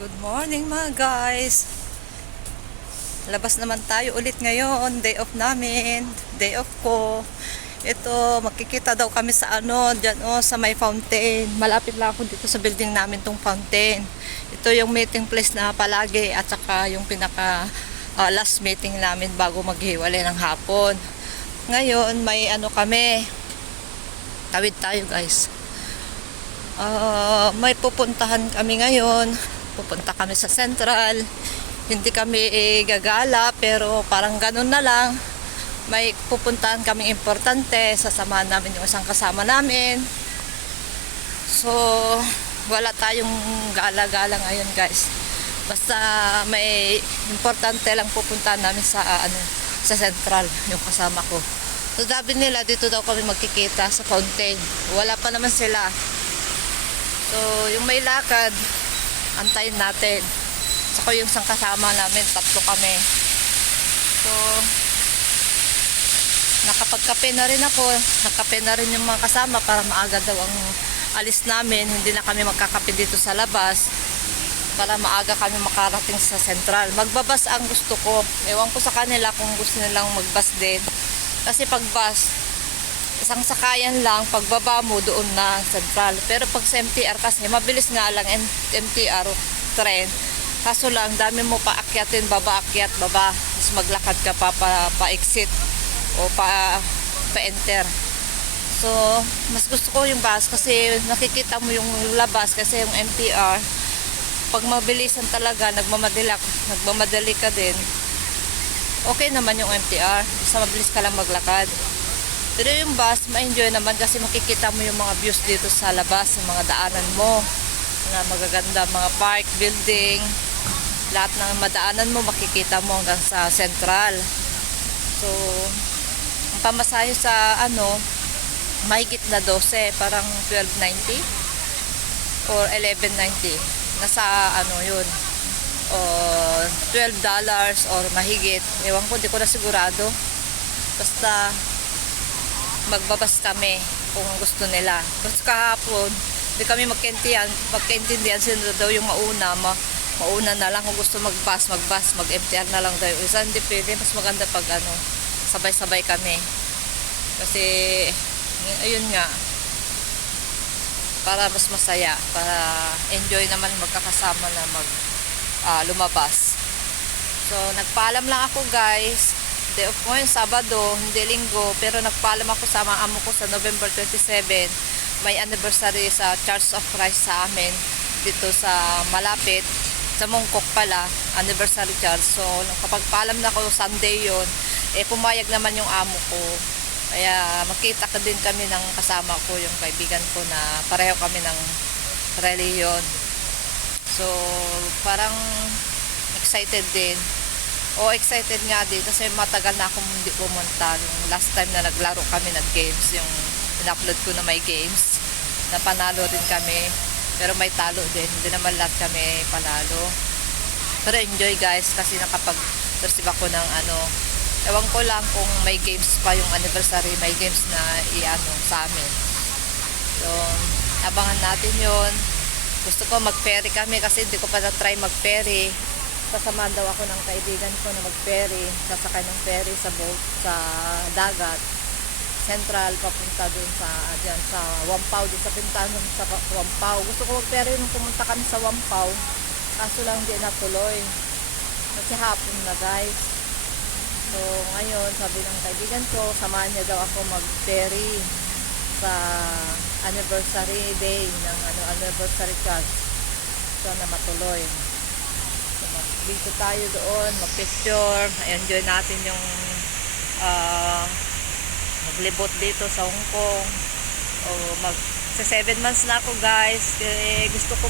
Good morning mga guys. Labas naman tayo ulit ngayon. Day off namin. Day off ko. Ito, makikita daw kami sa dyan sa may fountain. Malapit lang ako dito sa building namin tong fountain. Ito yung meeting place na palagi at saka yung pinaka last meeting namin bago maghiwalay ng hapon. Ngayon, may kami. Tawid tayo guys. May pupuntahan kami ngayon. Pupunta kami sa Central. Hindi kami gagala pero parang ganun na lang. May pupuntahan kaming importante. Sasamahan namin yung isang kasama namin. So, wala tayong gala-gala ngayon guys. Basta may importante lang pupuntahan namin sa sa Central, yung kasama ko. So, sabi nila dito daw kami magkikita sa fountain. Wala pa naman sila. So, yung may lakad, antayin natin. Saka yung isang kasama namin, tatlo kami. So, nakapagkape na rin ako. Nakape na rin yung mga kasama para maaga daw ang alis namin. Hindi na kami magkakape dito sa labas para maaga kami makarating sa Central. Magbabas ang gusto ko. Ewan ko sa kanila kung gusto nilang magbas din. Kasi pag bus, isang sakayan lang, pagbaba mo doon na Central. Pero pag sa MTR kasi mabilis nga lang MTR tren. Kaso lang dami mo paakyatin, baba akyat, baba. Tapos maglakad ka pa-exit o pa-enter. So, mas gusto ko yung bus kasi nakikita mo yung labas kasi yung MTR pag mabilisan talaga, nagmamadali ka din. Okay naman yung MTR, basta mabilis ka lang maglakad. Pero yung bus, ma-enjoy naman kasi makikita mo yung mga views dito sa labas, yung mga daanan mo. Mga magaganda, mga park, building. Lahat ng madaanan mo, makikita mo hanggang sa Central. So, ang pamasahe sa mahigit na 12, parang 12.90 or 11.90. Nasa yun. O $12 or mahigit. Ewan ko, di ko na sigurado. Basta magbabas kami kung gusto nila. Basta kahapon, di kami magkaintindihan sino daw yung mauna na lang kung gusto magbus, mag-MTR na lang daw. Isa hindi pwede, mas maganda pag sabay-sabay kami. Kasi, ayun nga, para mas masaya, para enjoy naman magkakasama na lumabas. So, nagpaalam lang ako guys. Day off ko yung Sabado, hindi Linggo, pero nagpaalam ako sa mga amo ko sa November 27. May anniversary sa Church of Christ sa amin dito sa malapit sa Mongkok pala, anniversary church. So, kapagpaalam na ako Sunday yon, pumayag naman yung amo ko. Kaya makita ka din kami ng kasama ko, yung kaibigan ko na pareho kami ng reliyon. So, parang excited din. Excited nga din kasi matagal na akong hindi pumunta. Yung last time na naglaro kami, nag-games, yung in-upload ko na may games, napanalo din kami. Pero may talo din, hindi naman lahat kami panalo. Pero enjoy guys kasi nakapag-receive ako ng ewan ko lang kung may games pa yung anniversary, may games na sa amin. So, abangan natin yon. Gusto ko mag-ferry kami kasi hindi ko pa na-try mag-ferry. Sasamahan daw ako ng kaibigan ko na mag-ferry, sasakay ng ferry sa boat, sa dagat, Central, papunta dun dyan sa Wampao, dun sa pintahan sa Wampao. Gusto ko mag-ferry nung pumunta kami sa Wampao, kaso lang di natuloy. Kasi hapon na guys. So, ngayon, sabi ng kaibigan ko, samahan niya daw ako mag-ferry sa anniversary day ng anniversary church. So, na matuloy. Dito tayo doon, mag-picture, enjoy natin yung maglibot dito sa Hong Kong. Sa 7 months na ako guys, gusto ko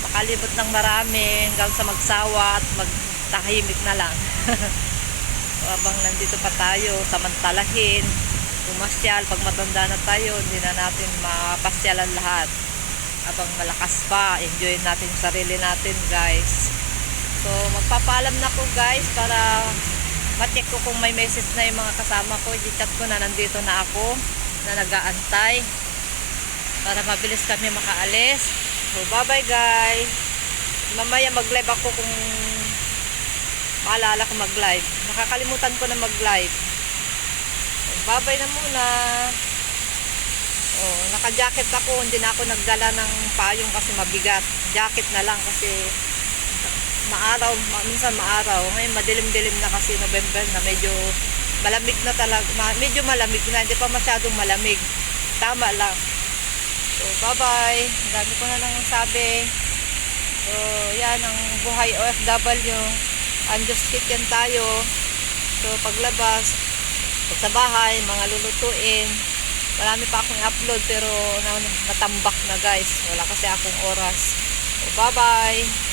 makalibot ng marami hanggang sa magsawa at magtahimik na lang. So, habang nandito pa tayo, samantalahin, pumasyal, pag matanda na tayo, hindi na natin mapasyalan lahat. Habang malakas pa, enjoy natin yung sarili natin guys. So, magpapaalam na ko guys para ma-check ko kung may message na yung mga kasama ko. I-chat ko na nandito na ako, na nag-aantay para mabilis kami makaalis. So, bye-bye guys. Mamaya mag-live ako kung maalala ko mag-live. Nakakalimutan ko na mag-live. So, bye-bye na muna. Oh, naka-jacket ako. Hindi na ako nagdala ng payong kasi mabigat. Jacket na lang kasi maaraw, minsan maaraw. Ngayon madilim-dilim na kasi November na, medyo malamig na talaga. Medyo malamig na, hindi pa masyadong malamig. Tama lang. So, bye-bye. Dami ko na lang sabi. So, yan ang buhay OFW. Anjos Kitchen tayo. So, paglabas, pag sa bahay, mga lulutuin. Marami pa akong upload pero natambak na guys. Wala kasi akong oras. So, bye-bye.